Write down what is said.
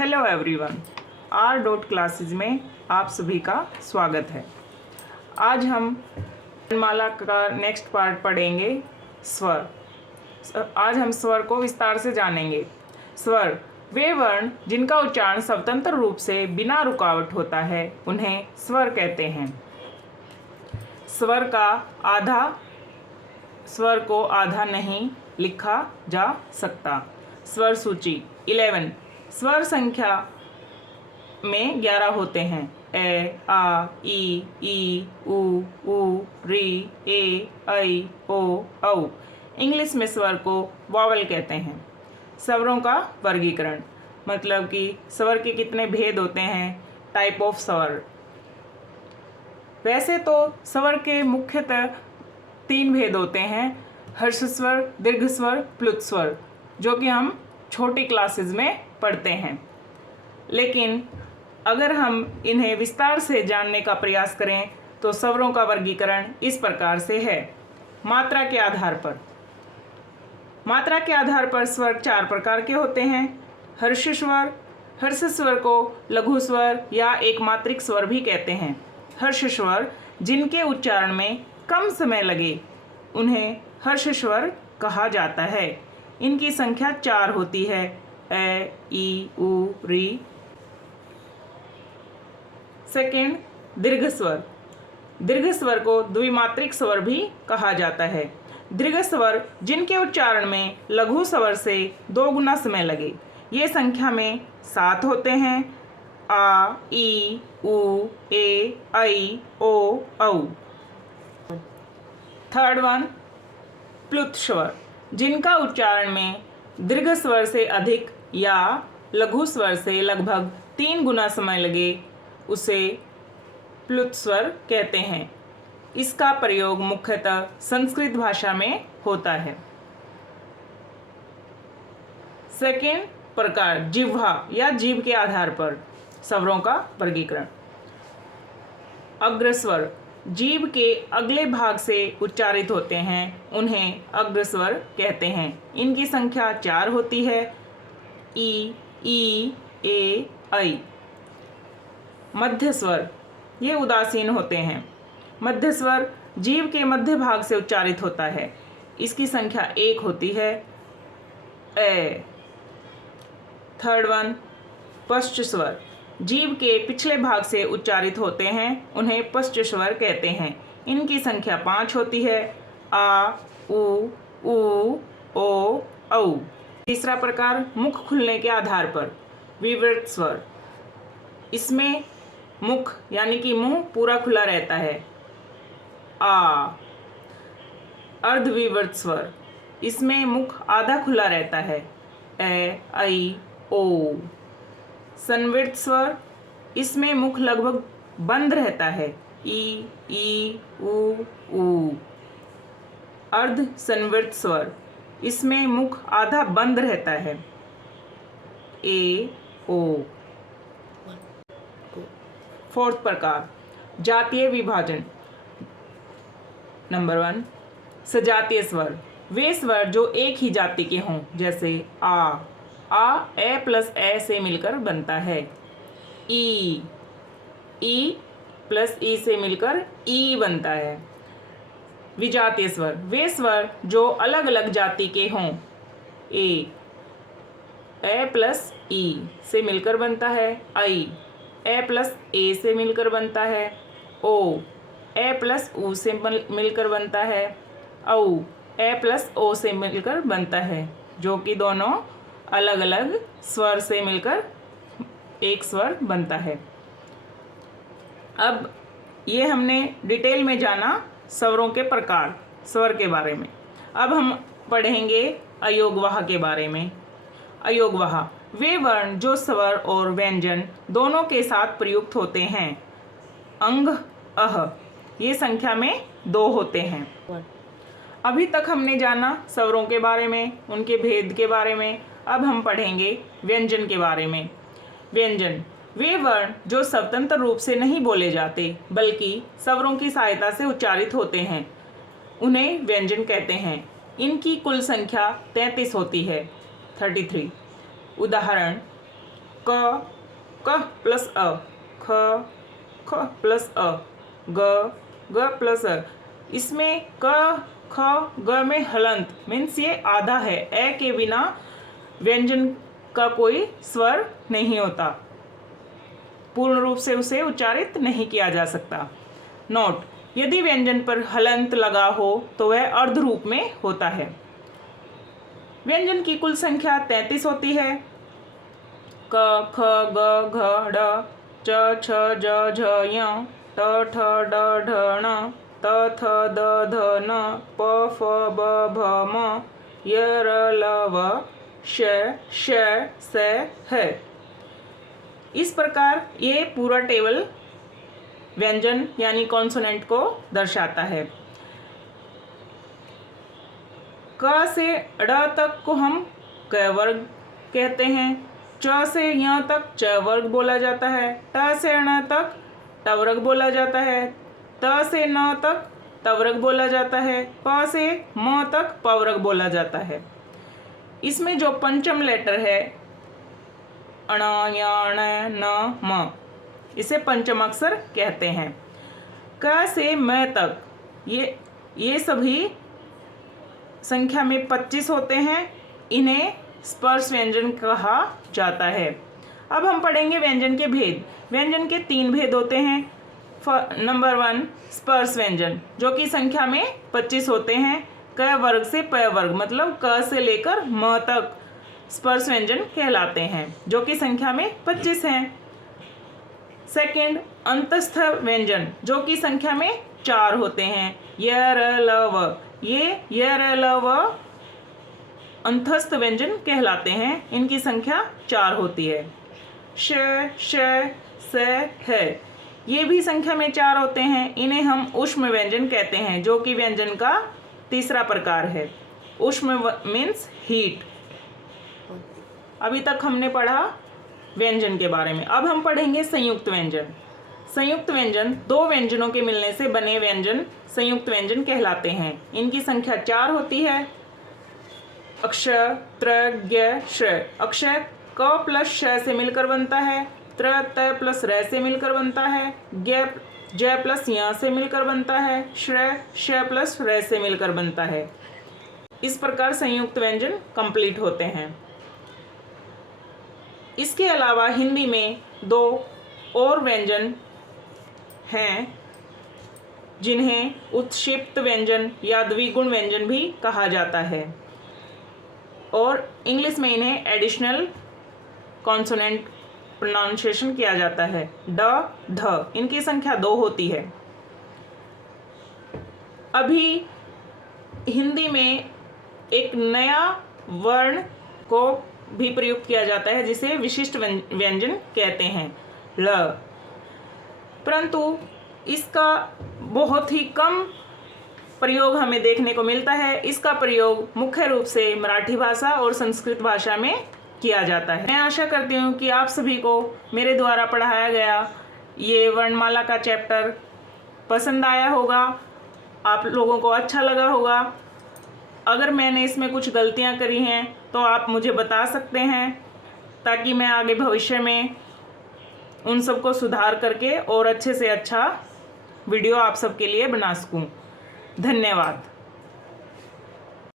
Hello everyone, R dot classes में आप सभी का स्वागत है। आज हम वर्णमाला का नेक्स्ट पार्ट पढ़ेंगे, स्वर। आज हम स्वर को विस्तार से जानेंगे। स्वर वे वर्ण जिनका उच्चारण स्वतंत्र रूप से बिना रुकावट होता है, उन्हें स्वर कहते हैं। स्वर को आधा नहीं लिखा जा सकता। स्वर सूची 11। स्वर संख्या में 11 होते हैं। ए, आ, ई, उ, री, ए, ऐ, ओ, औ। इंग्लिश में स्वर को वॉवल कहते हैं। स्वरों का वर्गीकरण मतलब कि स्वर के कितने भेद होते हैं, टाइप ऑफ स्वर। वैसे तो स्वर के मुख्यतः 3 भेद होते हैं, हर्ष स्वर, दीर्घ स्वर, प्लुत स्वर, जो कि हम छोटी क्लासेस में पढ़ते हैं। लेकिन अगर हम इन्हें विस्तार से जानने का प्रयास करें तो स्वरों का वर्गीकरण इस प्रकार से है। मात्रा के आधार पर स्वर 4 प्रकार के होते हैं। हर्ष स्वर को लघु स्वर या एक मात्रिक स्वर भी कहते हैं। हर्ष स्वर जिनके उच्चारण में कम समय लगे, उन्हें हर्ष स्वर कहा जाता है। इनकी संख्या 4 होती है। ए, ई, उ, री। सेकेंड, दीर्घ स्वर को द्विमात्रिक स्वर भी कहा जाता है। दीर्घ स्वर जिनके उच्चारण में लघु स्वर से 2 गुना समय लगे, ये संख्या में 7 होते हैं। आ, ई, उ, ए, ऐ, ओ, औ। थर्ड वन, प्लुत स्वर जिनका उच्चारण में दीर्घ स्वर से अधिक या लघु स्वर से लगभग 3 गुना समय लगे, उसे प्लुत स्वर कहते हैं। इसका प्रयोग मुख्यतः संस्कृत भाषा में होता है। सेकेंड प्रकार, जिह्वा या जीभ के आधार पर स्वरों का वर्गीकरण। अग्रस्वर जीभ के अगले भाग से उच्चारित होते हैं, उन्हें अग्रस्वर कहते हैं। इनकी संख्या 4 होती है। ई, ए, ऐ। मध्य स्वर ये उदासीन होते हैं। मध्य स्वर जीभ के मध्य भाग से उच्चारित होता है। इसकी संख्या 1 होती है। ए। थर्ड वन, पश्च स्वर जीभ के पिछले भाग से उच्चारित होते हैं, उन्हें पश्च स्वर कहते हैं। इनकी संख्या 5 होती है। आ, उ, ओ, औ। तीसरा प्रकार, मुख खुलने के आधार पर विवृत स्वर। इसमें मुख यानी कि मुंह पूरा खुला रहता है। आ। अर्धविवृत स्वर इसमें मुख आधा खुला रहता है। ए, ऐ, ओ। संवृत स्वर इसमें मुख लगभग बंद रहता है। ई, उ। अर्ध संवृत स्वर इसमें मुख आधा बंद रहता है। ए, ओ। फोर्थ प्रकार, जातीय विभाजन। नंबर 1, सजातीय स्वर वे स्वर जो एक ही जाति के हों, जैसे आ ए प्लस ए से मिलकर बनता है। ई प्लस ई से मिलकर ई बनता है। विजातीय स्वर वे स्वर जो अलग अलग जाति के हों। ए प्लस ई से मिलकर बनता है। ऐ ए प्लस ए से मिलकर बनता है। ओ ए प्लस उ से मिलकर बनता है। औ ए प्लस ओ से मिलकर बनता है, जो कि दोनों अलग अलग स्वर से मिलकर एक स्वर बनता है। अब ये हमने डिटेल में जाना स्वरों के प्रकार, स्वर के बारे में। अब हम पढ़ेंगे अयोगवाह के बारे में। अयोगवाह वे वर्ण जो स्वर और व्यंजन दोनों के साथ प्रयुक्त होते हैं। अंग, अह ये संख्या में 2 होते हैं। अभी तक हमने जाना स्वरों के बारे में, उनके भेद के बारे में। अब हम पढ़ेंगे व्यंजन के बारे में। व्यंजन वे वर्ण जो स्वतंत्र रूप से नहीं बोले जाते, बल्कि स्वरों की सहायता से उच्चारित होते हैं, उन्हें व्यंजन कहते हैं। इनकी कुल संख्या 33 होती है। 33। उदाहरण, क प्लस अ, ख प्लस अ, ग प्लस अ। इसमें क ख ग में हलंत मीन्स ये आधा है, ए के बिना व्यंजन का कोई स्वर नहीं होता, पूर्ण रूप से उसे उच्चारित नहीं किया जा सकता। नोट, यदि व्यंजन पर हलंत लगा हो तो वह अर्ध रूप में होता है। व्यंजन की कुल संख्या 33 होती है। क ख ग घ ड़ च छ ज झ य ट ठ ड ढ ण त थ द ध न प फ ब भ म य र ल व श स है। इस प्रकार ये पूरा टेबल व्यंजन यानी कॉन्सोनेंट को दर्शाता है। क से ड़ तक को हम क वर्ग कहते हैं। च से य तक च वर्ग बोला जाता है। ट से ण तक ट वर्ग बोला जाता है। त से न तक त वर्ग बोला जाता है। प से म तक प वर्ग बोला जाता है। इसमें जो पंचम लेटर है अण य ण न म, इसे पंचम अक्षर कहते हैं। क से म तक ये सभी संख्या में 25 होते हैं। इन्हें स्पर्श व्यंजन कहा जाता है। अब हम पढ़ेंगे व्यंजन के भेद। व्यंजन के 3 भेद होते हैं। नंबर 1 स्पर्श व्यंजन, जो कि संख्या में 25 होते हैं। क वर्ग से प वर्ग मतलब क से लेकर म तक स्पर्श व्यंजन कहलाते हैं, जो कि संख्या में 25 हैं। सेकंड अंतस्थ व्यंजन, जो कि संख्या में 4 होते हैं। य र ल व, ये य र ल व अंतस्थ व्यंजन कहलाते हैं। इनकी संख्या 4 होती है। श स है, ये भी संख्या में 4 होते हैं। इन्हें हम ऊष्म व्यंजन कहते हैं, जो कि व्यंजन का तीसरा प्रकार है। ऊष्म मीन्स हीट। अभी तक हमने पढ़ा व्यंजन के बारे में। अब हम पढ़ेंगे संयुक्त व्यंजन। संयुक्त व्यंजन 2 व्यंजनों के मिलने से बने व्यंजन संयुक्त व्यंजन कहलाते हैं। इनकी संख्या 4 होती है। अक्षर त्र ज्ञ श। अक्षर क प्लस श से मिलकर बनता है। त्र त प्लस र से मिलकर बनता है। ज्ञ ज प्लस य से मिलकर बनता है। श्र श प्लस र से मिलकर बनता है। इस प्रकार संयुक्त व्यंजन कंप्लीट होते हैं। इसके अलावा हिंदी में 2 और व्यंजन हैं, जिन्हें उत्क्षिप्त व्यंजन या द्विगुण व्यंजन भी कहा जाता है, और इंग्लिश में इन्हें एडिशनल कॉन्सोनेंट प्रोनाउंसिएशन किया जाता है। ड ध, इनकी संख्या 2 होती है। अभी हिंदी में एक नया वर्ण को भी प्रयुक्त किया जाता है, जिसे विशिष्ट व्यंजन कहते हैं, ल। परंतु इसका बहुत ही कम प्रयोग हमें देखने को मिलता है। इसका प्रयोग मुख्य रूप से मराठी भाषा और संस्कृत भाषा में किया जाता है। मैं आशा करती हूँ कि आप सभी को मेरे द्वारा पढ़ाया गया ये वर्णमाला का चैप्टर पसंद आया होगा, आप लोगों को अच्छा लगा होगा। अगर मैंने इसमें कुछ गलतियाँ करी हैं तो आप मुझे बता सकते हैं, ताकि मैं आगे भविष्य में उन सबको सुधार करके और अच्छे से अच्छा वीडियो आप सबके लिए बना सकूं। धन्यवाद।